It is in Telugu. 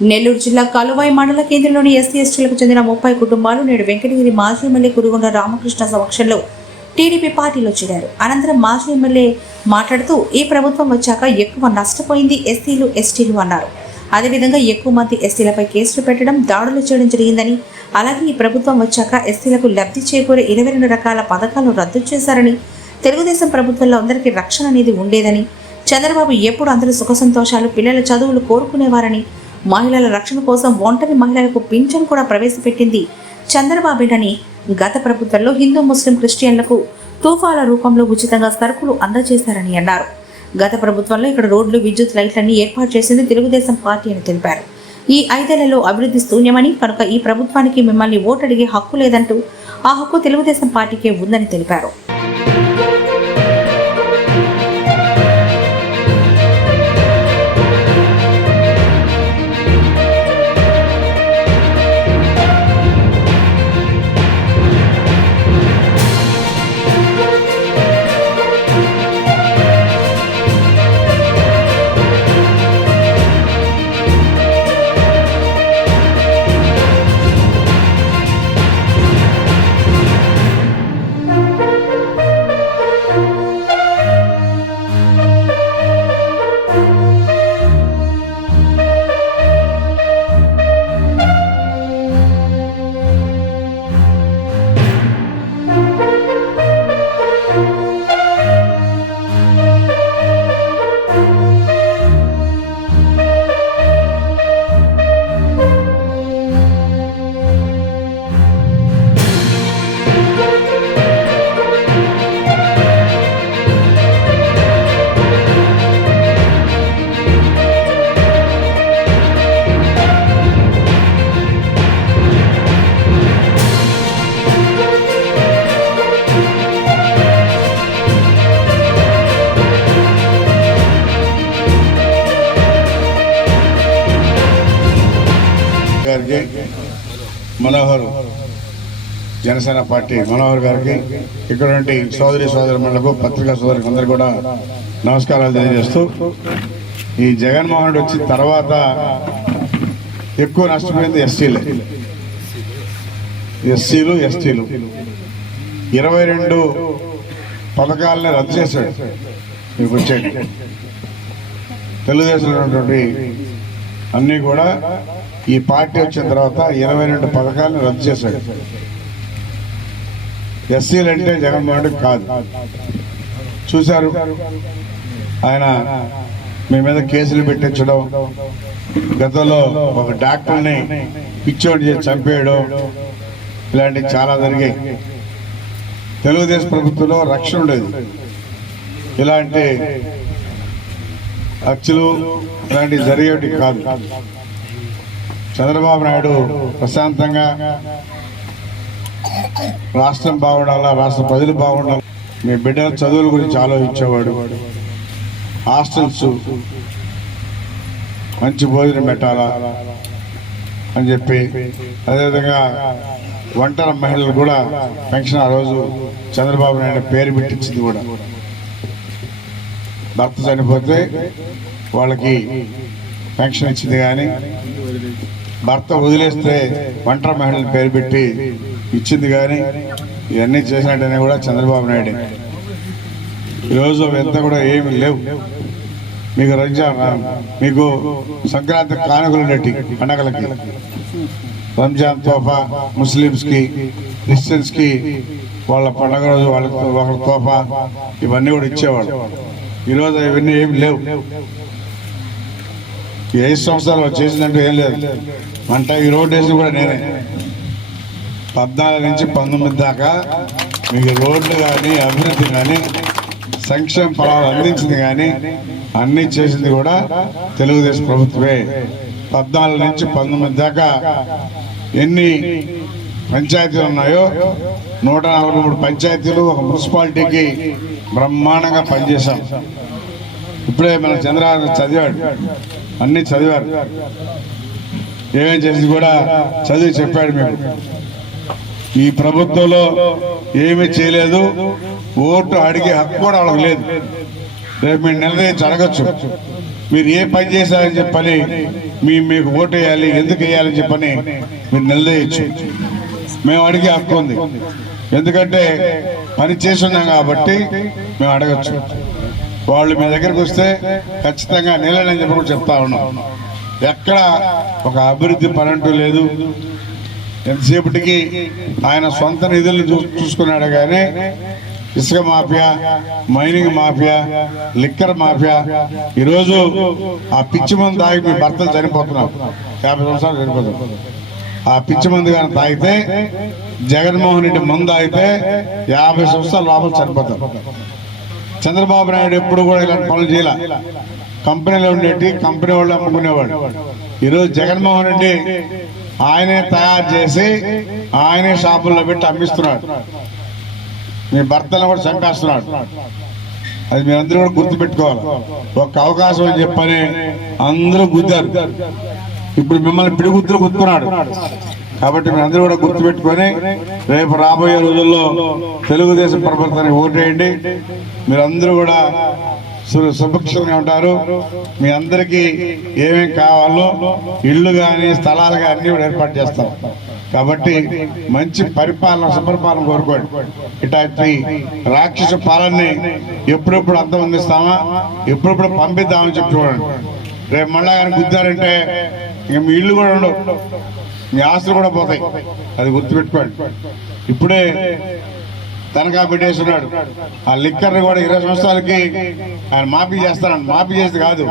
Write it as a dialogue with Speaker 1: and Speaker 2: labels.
Speaker 1: నెల్లూరు జిల్లా కలువాయి మండల కేంద్రంలోని ఎస్సీ ఎస్టీలకు చెందిన ముప్పై కుటుంబాలు నేడు వెంకటగిరి మాజీ ఎమ్మెల్యే కురుగుండ రామకృష్ణ సమక్షంలో టీడీపీ పార్టీలో చేరారు. అనంతరం మాజీ ఎమ్మెల్యే మాట్లాడుతూ ఈ ప్రభుత్వం వచ్చాక ఎక్కువ నష్టపోయింది ఎస్సీలు ఎస్టీలు అన్నారు. అదేవిధంగా ఎక్కువ మంది ఎస్సీలపై కేసులు పెట్టడం దాడులు చేయడం జరిగిందని అలాగే ఈ ప్రభుత్వం వచ్చాక ఎస్సీలకు లబ్ధి చేకూరే ఇరవై రెండు రకాల పథకాలు రద్దు చేశారని తెలుగుదేశం ప్రభుత్వంలో అందరికీ రక్షణ అనేది ఉండేదని చంద్రబాబు ఎప్పుడు అందరూ సుఖ సంతోషాలు పిల్లల చదువులు కోరుకునేవారని మహిళల రక్షణ కోసం ఒంటరి మహిళలకు పింఛన్ కూడా ప్రవేశపెట్టింది. చంద్రబాబేనని గత ప్రభుత్వంలో హిందూ ముస్లిం క్రిస్టియన్లకు తూఫాల రూపంలో ఉచితంగా సరుకులు అందజేశారని అన్నారు. గత ప్రభుత్వంలో ఇక్కడ రోడ్లు విద్యుత్ లైట్లన్నీ ఏర్పాటు చేసింది తెలుగుదేశం పార్టీ అని తెలిపారు. ఈ ఐదేళ్ళలో అభివృద్ధి శూన్యమని కనుక ఈ ప్రభుత్వానికి మిమ్మల్ని ఓటడిగే హక్కు లేదంటూ ఆ హక్కు తెలుగుదేశం పార్టీకే ఉందని తెలిపారు.
Speaker 2: గారికి మనోహర్ జనసేన పార్టీ మనోహర్ గారికి ఇక్కడ నుండి సోదరి సోదరులకు పత్రికా సోదరికి అందరు కూడా నమస్కారాలు తెలియజేస్తూ ఈ జగన్మోహన్ రెడ్డి వచ్చిన తర్వాత ఎక్కువ నష్టపోయింది ఎస్టీలే ఎస్సీలు. ఎస్టీలు. ఇరవై రెండు పథకాలని రద్దు చేశాడు మీకు వచ్చేది తెలుగుదేశంలో అన్నీ కూడా ఈ పార్టీ వచ్చిన తర్వాత ఇరవై రెండు పథకాలను రద్దు చేశాడు. ఎస్సీలు అంటే జగన్మోహన్ రెడ్డి కాదు. చూశారు? ఆయన మీ మీద కేసులు పెట్టించడం గతంలో ఒక డాక్టర్ని పిచ్చోడి చేసి చంపేయడం ఇలాంటివి చాలా జరిగాయి. తెలుగుదేశం ప్రభుత్వంలో రక్షణ ఉండేది. ఇలాంటి హత్యలు ఇలాంటివి జరిగేవి కాదు. చంద్రబాబు నాయుడు ప్రశాంతంగా రాష్ట్రం బాగుండాలా రాష్ట్ర ప్రజలు బాగుండాలి? మీ బిడ్డల చదువుల గురించి ఆలోచించేవాడు. హాస్టల్స్ మంచి భోజనం పెట్టాలా అని చెప్పి అదేవిధంగా ఒంటరి మహిళలు కూడా పెన్షన్ ఆ రోజు చంద్రబాబు నాయుడు పేరు పెట్టించింది కూడా. భర్త చనిపోతే వాళ్ళకి పెన్షన్ ఇచ్చింది కానీ భర్త వదిలేస్తే ఒంటరి మహిళలు పేరు పెట్టి ఇచ్చింది కానీ ఇవన్నీ చేసినట్టనే కూడా చంద్రబాబు నాయుడు. ఈరోజు ఎంత కూడా ఏమి లేవు. మీకు రంజాన్ మీకు సంక్రాంతి కానుకలు నెట్టి పండగలకి. రంజాన్ తోఫా ముస్లిమ్స్కి క్రిస్టియన్స్కి వాళ్ళ పండగ రోజు వాళ్ళ వాళ్ళ తోఫా ఇవన్నీ కూడా ఇచ్చేవాళ్ళు. ఈరోజు ఇవన్నీ ఏమి లేవు. ఏ సంవత్సరాలు చేసిందంటూ ఏం లేదు. వంట ఈ రోడ్ వేసి కూడా నేనే. పద్నాలుగు నుంచి పంతొమ్మిది దాకా మీకు రోడ్లు కానీ అభివృద్ధి కానీ సంక్షేమ ఫలాలు అందించింది కానీ అన్ని చేసింది కూడా తెలుగుదేశం ప్రభుత్వమే. పద్నాలుగు నుంచి పంతొమ్మిది దాకా ఎన్ని పంచాయతీలు ఉన్నాయో నూట నలభై మూడు పంచాయతీలు ఒక మున్సిపాలిటీకి బ్రహ్మాండంగా పనిచేశాం. ఇప్పుడే మన చంద్రబాబు చదివాడు. అన్ని చదివారు. ఏమేం చేసింది కూడా చదివి చెప్పాడు మీకు. ఈ ప్రభుత్వంలో ఏమీ చేయలేదు. ఓటు అడిగే హక్కు కూడా వాళ్ళకి లేదు. రేపు మీరు నిర్ణయించి అడగచ్చు. మీరు ఏ పని చేశారని చెప్పని మీ మీకు ఓటు వేయాలి ఎందుకు వేయాలని చెప్పని మీరు నిలదీయచ్చు మేము అడిగే హక్కు ఉంది. ఎందుకంటే పని చేస్తున్నాం కాబట్టి మేము అడగచ్చు. వాళ్ళు మీ దగ్గరికి వస్తే ఖచ్చితంగా నీళ్ళని చెప్పి కూడా చెప్తా ఉన్నాం. ఎక్కడ ఒక అభివృద్ధి పని అంటూ లేదు. ఎంతసేపటికి ఆయన సొంత నిధులను చూ చూసుకున్నాడు కానీ ఇసుక mafia mining mafia liquor mafia ఈరోజు ఆ పిచ్చి మందు తాగి మీ భర్తలు చనిపోతున్నారు. యాభై సంవత్సరాలు చనిపోతున్నారు. ఆ పిచ్చి మందు కానీ తాగితే జగన్మోహన్ రెడ్డి మందు తాగితే యాభై సంవత్సరాల లోపల చనిపోతారు. చంద్రబాబు నాయుడు ఎప్పుడు కూడా ఇలాంటి పనులు చేయాల. కంపెనీలో ఉండేటి కంపెనీ వాళ్ళు అమ్ముకునేవాడు. ఈరోజు జగన్మోహన్ రెడ్డి ఆయనే తయారు చేసి ఆయనే షాపుల్లో పెట్టి అమ్మిస్తున్నాడు. మీ భర్తలను కూడా చంపేస్తున్నాడు. అది మీరందరూ కూడా గుర్తుపెట్టుకోవాలి. ఒక్క అవకాశం అని చెప్పని అందరూ గుద్దారు. ఇప్పుడు మిమ్మల్ని పిడిగుద్దులు గుర్తున్నాడు కాబట్టి మీరందరూ కూడా గుర్తుపెట్టుకొని రేపు రాబోయే రోజుల్లో తెలుగుదేశం ప్రభుత్వానికి ఓటేయండి. మీరందరూ కూడా సు- సుభిక్షంగా ఉంటారు. మీ అందరికీ ఏమేం కావాలో ఇళ్ళు కానీ స్థలాలు కానీ అన్ని కూడా ఏర్పాటు చేస్తాం. కాబట్టి మంచి పరిపాలన సుపరిపాలన కోరుకోండి. ఇటువంటి రాక్షస పాలనని ఎప్పుడెప్పుడు అంతమందిస్తామా ఎప్పుడెప్పుడు పంపిద్దామని చెప్పి చూడండి. రేపు మళ్ళా కానీ గుద్దారంటే మీ ఇల్లు కూడా ఉండవు. మీ ఆస్తులు కూడా పోతాయి. అది గుర్తుపెట్టుకోండి. ఇప్పుడే తనఖా పెట్టేస్తున్నాడు ఆ లిక్కర్ కూడా ఇరవై సంవత్సరాలకి ఆయన మాఫీ చేస్తానని మాఫీ చేసి కాదు.